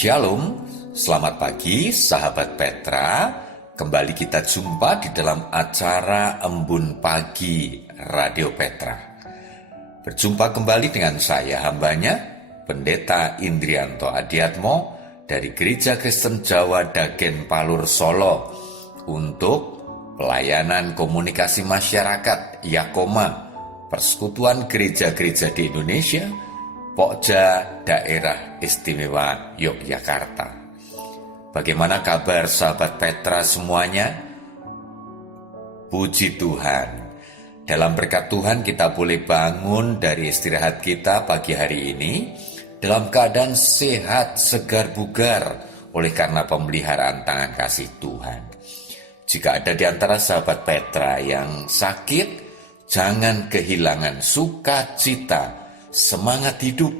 Shalom, selamat pagi sahabat Petra. Kembali kita jumpa di dalam acara Embun Pagi Radio Petra. Berjumpa kembali dengan saya hambanya, Pendeta Indrianto Adiatmo dari Gereja Kristen Jawa Dagen Palur Solo untuk pelayanan komunikasi masyarakat Yakoma, Persekutuan Gereja-Gereja di Indonesia, Pokja Daerah Istimewa Yogyakarta. Bagaimana kabar sahabat Petra semuanya? Puji Tuhan. Dalam berkat Tuhan kita boleh bangun dari istirahat kita pagi hari ini dalam keadaan sehat, segar bugar oleh karena pemeliharaan tangan kasih Tuhan. Jika ada di antara sahabat Petra yang sakit, jangan kehilangan sukacita, semangat hidup,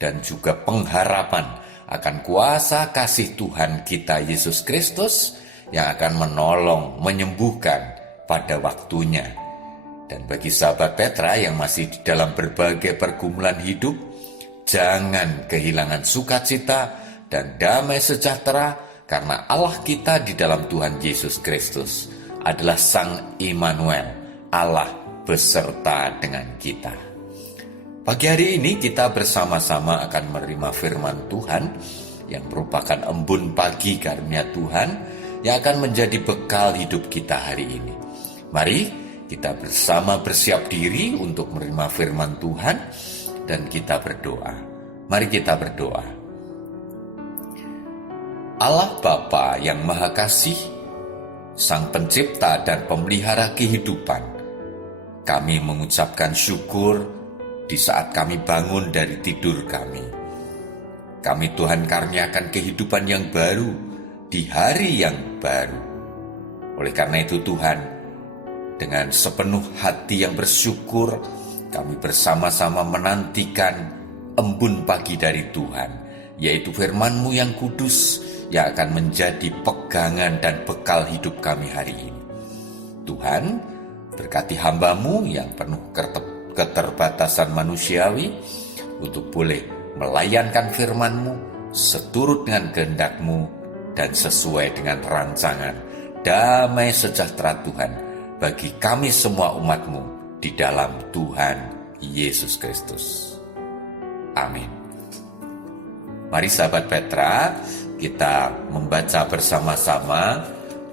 dan juga pengharapan akan kuasa kasih Tuhan kita Yesus Kristus yang akan menolong, menyembuhkan pada waktunya. Dan bagi sahabat Petra yang masih di dalam berbagai pergumulan hidup, jangan kehilangan sukacita dan damai sejahtera karena Allah kita di dalam Tuhan Yesus Kristus adalah Sang Immanuel, Allah beserta dengan kita. Pagi hari ini kita bersama-sama akan menerima firman Tuhan yang merupakan embun pagi karunia Tuhan yang akan menjadi bekal hidup kita hari ini. Mari kita bersama bersiap diri untuk menerima firman Tuhan dan kita berdoa. Mari kita berdoa. Allah Bapa yang Maha Kasih, Sang Pencipta dan Pemelihara kehidupan, kami mengucapkan syukur di saat kami bangun dari tidur kami. Kami Tuhan karuniakan kehidupan yang baru di hari yang baru. Oleh karena itu Tuhan, dengan sepenuh hati yang bersyukur, kami bersama-sama menantikan embun pagi dari Tuhan, yaitu firman-Mu yang kudus yang akan menjadi pegangan dan bekal hidup kami hari ini. Tuhan, berkati hamba-Mu yang penuh keterbatasan manusiawi untuk boleh melayankan firman-Mu seturut dengan kehendak-Mu dan sesuai dengan rancangan damai sejahtera Tuhan bagi kami semua umat-Mu di dalam Tuhan Yesus Kristus. Amin. Mari sahabat Petra, kita membaca bersama-sama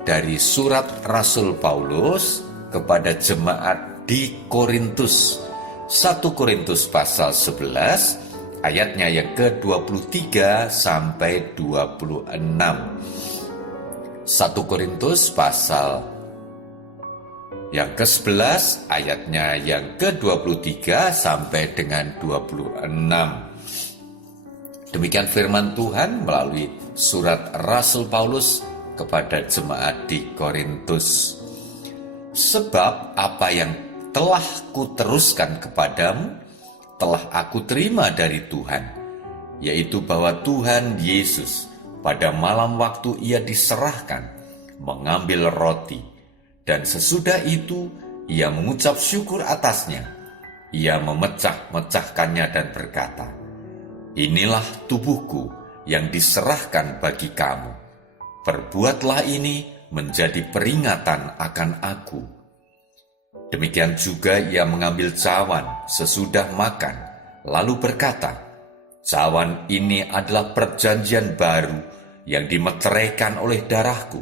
dari surat Rasul Paulus kepada jemaat di Korintus. 1 Korintus pasal 11 ayatnya yang ke-23 sampai 26. 1 Korintus pasal yang ke-11 ayatnya yang ke-23 sampai dengan 26. Demikian firman Tuhan melalui surat Rasul Paulus kepada jemaat di Korintus. Sebab apa yang telah kuteruskan kepadamu, telah aku terima dari Tuhan, yaitu bahwa Tuhan Yesus pada malam waktu ia diserahkan, mengambil roti, dan sesudah itu ia mengucap syukur atasnya. Ia memecah-mecahkannya dan berkata, "Inilah tubuhku yang diserahkan bagi kamu. Perbuatlah ini menjadi peringatan akan aku." Demikian juga ia mengambil cawan sesudah makan, lalu berkata, "Cawan ini adalah perjanjian baru yang dimeteraikan oleh darahku.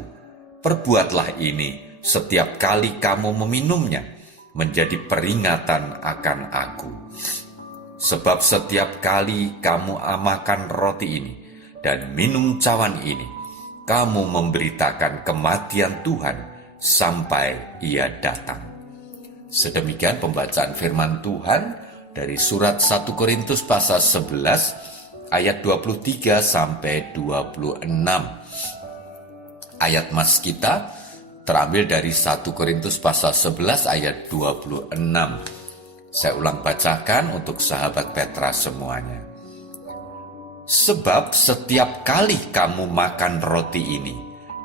Perbuatlah ini setiap kali kamu meminumnya, menjadi peringatan akan aku. Sebab setiap kali kamu makan roti ini dan minum cawan ini, kamu memberitakan kematian Tuhan sampai ia datang." Sedemikian pembacaan firman Tuhan dari surat 1 Korintus pasal 11 ayat 23 sampai 26. Ayat mas kita terambil dari 1 Korintus pasal 11 ayat 26. Saya ulang bacakan untuk sahabat Petra semuanya. "Sebab setiap kali kamu makan roti ini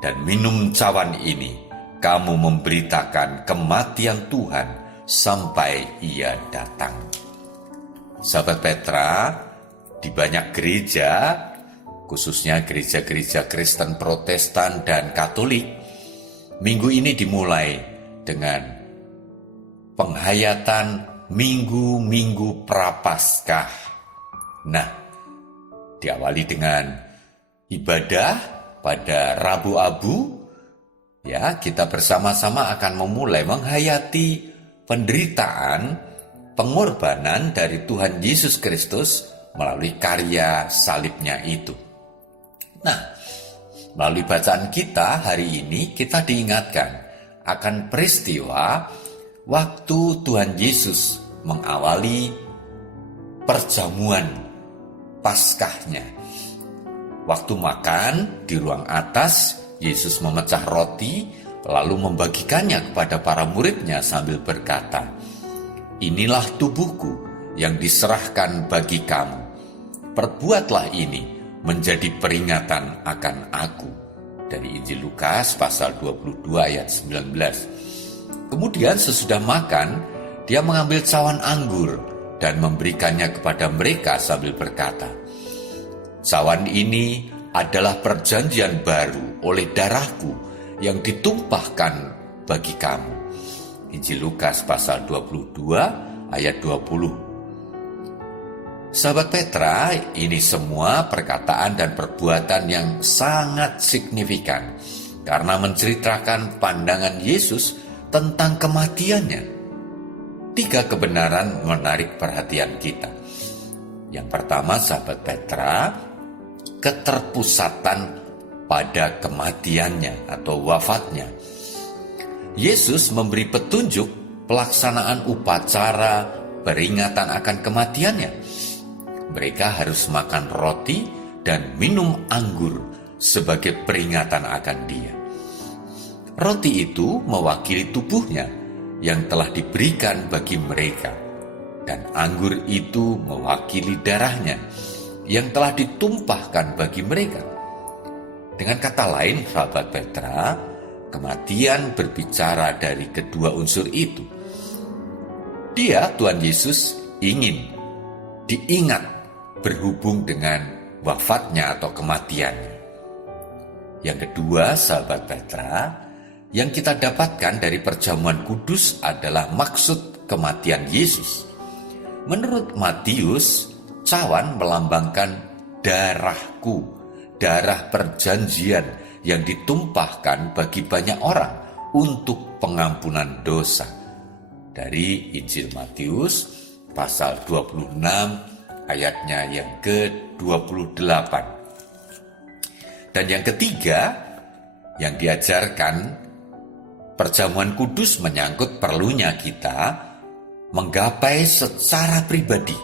dan minum cawan ini, kamu memberitakan kematian Tuhan sampai ia datang." Sahabat Petra, di banyak gereja khususnya gereja-gereja Kristen Protestan dan Katolik, minggu ini dimulai dengan penghayatan minggu-minggu Prapaskah. Nah, diawali dengan ibadah pada Rabu Abu, ya, kita bersama-sama akan memulai menghayati penderitaan, pengorbanan dari Tuhan Yesus Kristus melalui karya salibnya itu. Nah, melalui bacaan kita hari ini kita diingatkan akan peristiwa waktu Tuhan Yesus mengawali perjamuan Paskahnya. Waktu makan di ruang atas, Yesus memecah roti lalu membagikannya kepada para muridnya sambil berkata, "Inilah tubuhku yang diserahkan bagi kamu. Perbuatlah ini menjadi peringatan akan aku." Dari Injil Lukas pasal 22 ayat 19. Kemudian sesudah makan, dia mengambil cawan anggur dan memberikannya kepada mereka sambil berkata, "Cawan ini adalah perjanjian baru oleh darahku yang ditumpahkan bagi kamu." Injil Lukas pasal 22 ayat 20. Sahabat Petra, ini semua perkataan dan perbuatan yang sangat signifikan karena menceritakan pandangan Yesus tentang kematiannya. 3 kebenaran menarik perhatian kita. Yang pertama, sahabat Petra, keterpusatan pada kematiannya atau wafatnya. Yesus memberi petunjuk pelaksanaan upacara peringatan akan kematiannya. Mereka harus makan roti dan minum anggur sebagai peringatan akan dia. Roti itu mewakili tubuhnya yang telah diberikan bagi mereka, dan anggur itu mewakili darahnya yang telah ditumpahkan bagi mereka. Dengan kata lain, sahabat Petra, kematian berbicara dari kedua unsur itu. Dia, Tuhan Yesus, ingin diingat berhubung dengan wafatnya atau kematiannya. Yang kedua, sahabat Petra, yang kita dapatkan dari perjamuan kudus adalah maksud kematian Yesus. Menurut Matius, cawan melambangkan darahku, darah perjanjian yang ditumpahkan bagi banyak orang untuk pengampunan dosa. Dari Injil Matius pasal 26 ayatnya yang ke-28. Dan yang ketiga yang diajarkan perjamuan kudus menyangkut perlunya kita menggapai secara pribadi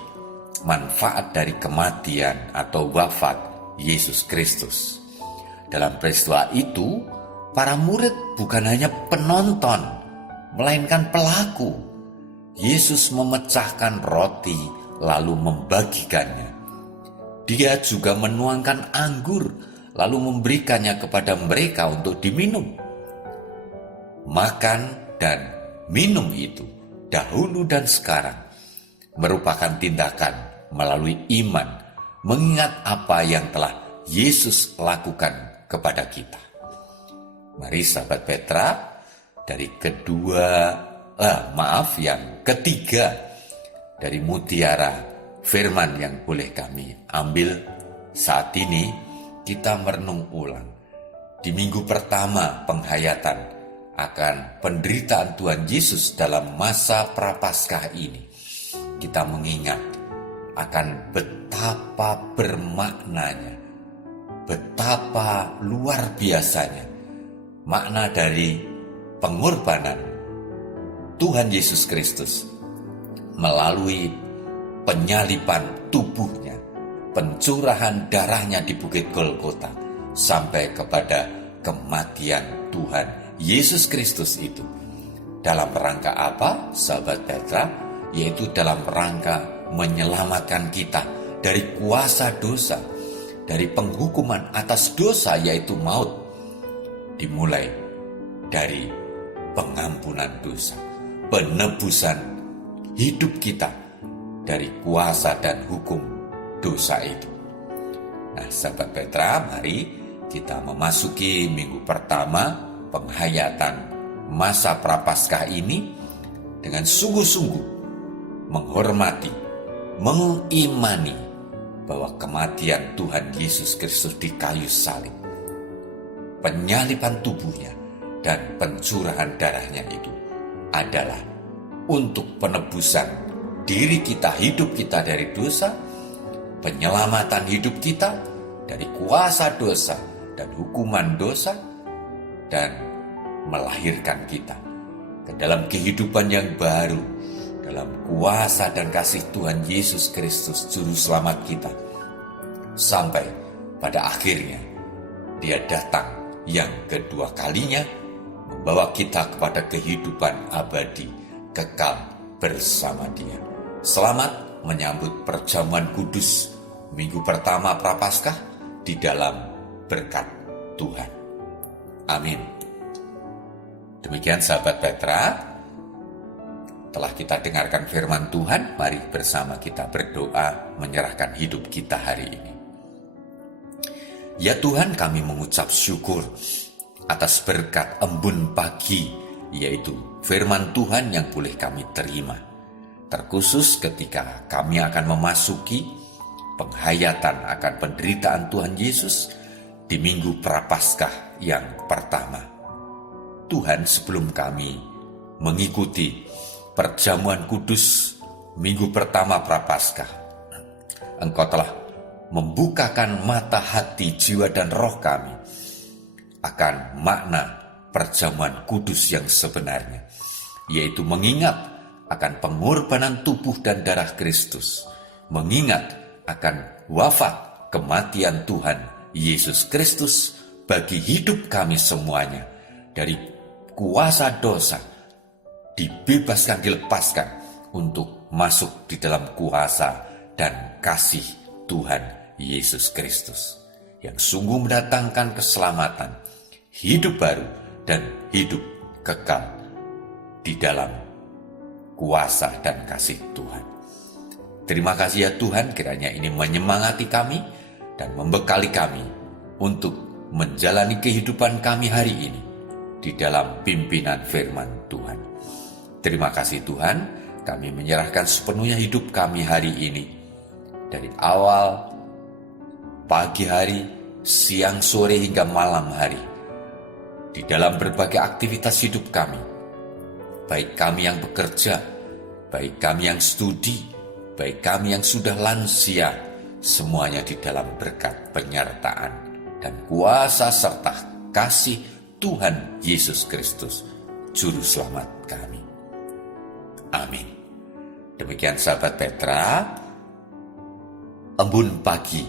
manfaat dari kematian atau wafat Yesus Kristus. Dalam peristiwa itu, para murid bukan hanya penonton, melainkan pelaku. Yesus memecahkan roti lalu membagikannya. Dia juga menuangkan anggur lalu memberikannya kepada mereka untuk diminum. Makan dan minum itu dahulu dan sekarang merupakan tindakan melalui iman, mengingat apa yang telah Yesus lakukan kepada kita. Mari sahabat Petra, dari yang ketiga dari mutiara firman yang boleh kami ambil saat ini, kita merenung ulang di minggu pertama penghayatan akan penderitaan Tuhan Yesus dalam masa Prapaskah ini. Kita mengingat akan betapa bermaknanya, betapa luar biasanya makna dari pengorbanan Tuhan Yesus Kristus melalui penyaliban tubuhnya, pencurahan darahnya di Bukit Golgota, sampai kepada kematian Tuhan Yesus Kristus itu. Dalam rangka apa, sahabat Petra? Yaitu dalam rangka menyelamatkan kita dari kuasa dosa, dari penghukuman atas dosa yaitu maut, dimulai dari pengampunan dosa, penebusan hidup kita dari kuasa dan hukum dosa itu. Nah, sahabat Petra, mari kita memasuki minggu pertama penghayatan masa Prapaskah ini dengan sungguh-sungguh menghormati, mengimani bahwa kematian Tuhan Yesus Kristus di kayu salib, penyaliban tubuhnya dan pencurahan darahnya itu adalah untuk penebusan diri kita, hidup kita dari dosa, penyelamatan hidup kita dari kuasa dosa dan hukuman dosa, dan melahirkan kita ke dalam kehidupan yang baru, dalam kuasa dan kasih Tuhan Yesus Kristus Juru Selamat kita, sampai pada akhirnya Dia datang yang kedua kalinya, membawa kita kepada kehidupan abadi kekal bersama Dia. Selamat menyambut perjamuan kudus minggu pertama Prapaskah di dalam berkat Tuhan. Amin. Demikian sahabat Petra, telah kita dengarkan firman Tuhan, mari bersama kita berdoa menyerahkan hidup kita hari ini. Ya Tuhan, kami mengucap syukur atas berkat embun pagi, yaitu firman Tuhan yang boleh kami terima. Terkhusus ketika kami akan memasuki penghayatan akan penderitaan Tuhan Yesus di minggu Prapaskah yang pertama. Tuhan, sebelum kami mengikuti perjamuan kudus minggu pertama Prapaskah, Engkau telah membukakan mata hati, jiwa dan roh kami akan makna perjamuan kudus yang sebenarnya, yaitu mengingat akan pengorbanan tubuh dan darah Kristus, mengingat akan wafat kematian Tuhan Yesus Kristus bagi hidup kami semuanya, dari kuasa dosa dibebaskan, dilepaskan untuk masuk di dalam kuasa dan kasih Tuhan Yesus Kristus yang sungguh mendatangkan keselamatan, hidup baru dan hidup kekal di dalam kuasa dan kasih Tuhan. Terima kasih ya Tuhan, kiranya ini menyemangati kami dan membekali kami untuk menjalani kehidupan kami hari ini di dalam pimpinan firman Tuhan. Terima kasih Tuhan, kami menyerahkan sepenuhnya hidup kami hari ini, dari awal pagi hari, siang, sore hingga malam hari, di dalam berbagai aktivitas hidup kami, baik kami yang bekerja, baik kami yang studi, baik kami yang sudah lansia, semuanya di dalam berkat penyertaan dan kuasa serta kasih Tuhan Yesus Kristus, Juru Selamat kami. Amin. Demikian sahabat Petra, embun pagi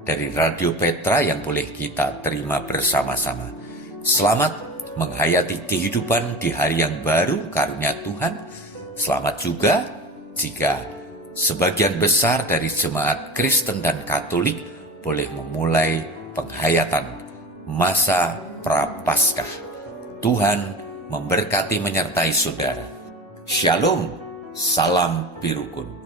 dari Radio Petra yang boleh kita terima bersama-sama. Selamat menghayati kehidupan di hari yang baru karunia Tuhan. Selamat juga jika sebagian besar dari jemaat Kristen dan Katolik boleh memulai penghayatan masa Prapaskah. Tuhan memberkati menyertai saudara. Shalom, salam birukun.